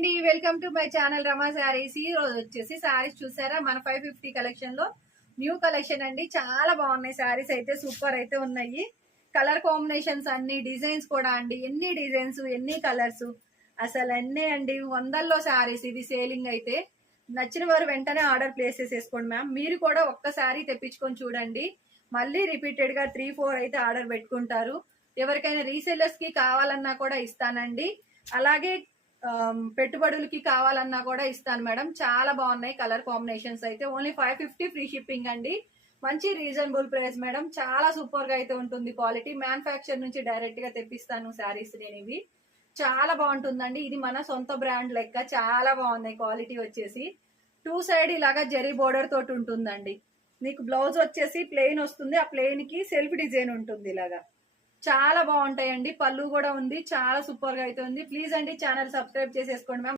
అండి, welcome to my channel రమా శారీస్. ఈ రోజు వచ్చేసి శారీస్ చూసారా, మన 550 కలెక్షన్ లో న్యూ కలెక్షన్ అండి. చాలా బాగున్నాయి శారీస్ అయితే, సూపర్ అయితే ఉన్నాయి. కలర్ కాంబినేషన్స్ అన్ని, డిజైన్స్ కూడా అండి, ఎన్ని డిజైన్స్ ఎన్ని కలర్స్, అసలు అన్నీ అండి. వందల్లో శారీస్ ఇది సేలింగ్ అయితే. నచ్చిన వారు వెంటనే ఆర్డర్ ప్లేస్ చేసేసుకోండి మ్యామ్. మీరు కూడా ఒక్కసారి తెప్పించుకొని చూడండి, మళ్ళీ రిపీటెడ్ గా 3-4 అయితే ఆర్డర్ పెట్టుకుంటారు. ఎవరికైనా రీసెల్లర్స్ కి కావాలన్నా కూడా ఇస్తానండి. అలాగే పెట్టుబడులకి కావాలన్నా కూడా ఇస్తాను మేడం. చాలా బాగున్నాయి కలర్ కాంబినేషన్స్ అయితే. ఓన్లీ 550 ఫ్రీ షిప్పింగ్ అండి. మంచి రీజనబుల్ ప్రైస్ మేడం. చాలా సూపర్ గా అయితే ఉంటుంది. క్వాలిటీ మ్యానుఫ్యాక్చర్ నుంచి డైరెక్ట్ గా తెప్పిస్తాను శారీస్ నేను. ఇవి చాలా బాగుంటుందండి. ఇది మన సొంత బ్రాండ్ లెక్క. చాలా బాగున్నాయి క్వాలిటీ వచ్చేసి. 2 సైడ్ ఇలాగా జరీ బోర్డర్ తోటి ఉంటుందండి. మీకు బ్లౌజ్ వచ్చేసి ప్లెయిన్ వస్తుంది, ఆ ప్లెయిన్ కి సెల్ఫ్ డిజైన్ ఉంటుంది ఇలాగా. చాలా బాగుంటాయండి. పళ్ళు కూడా ఉంది. చాలా సూపర్ గా అయితే ఉంది. ప్లీజ్ అండి ఛానల్ సబ్స్క్రైబ్ చేసేసుకోండి మ్యామ్.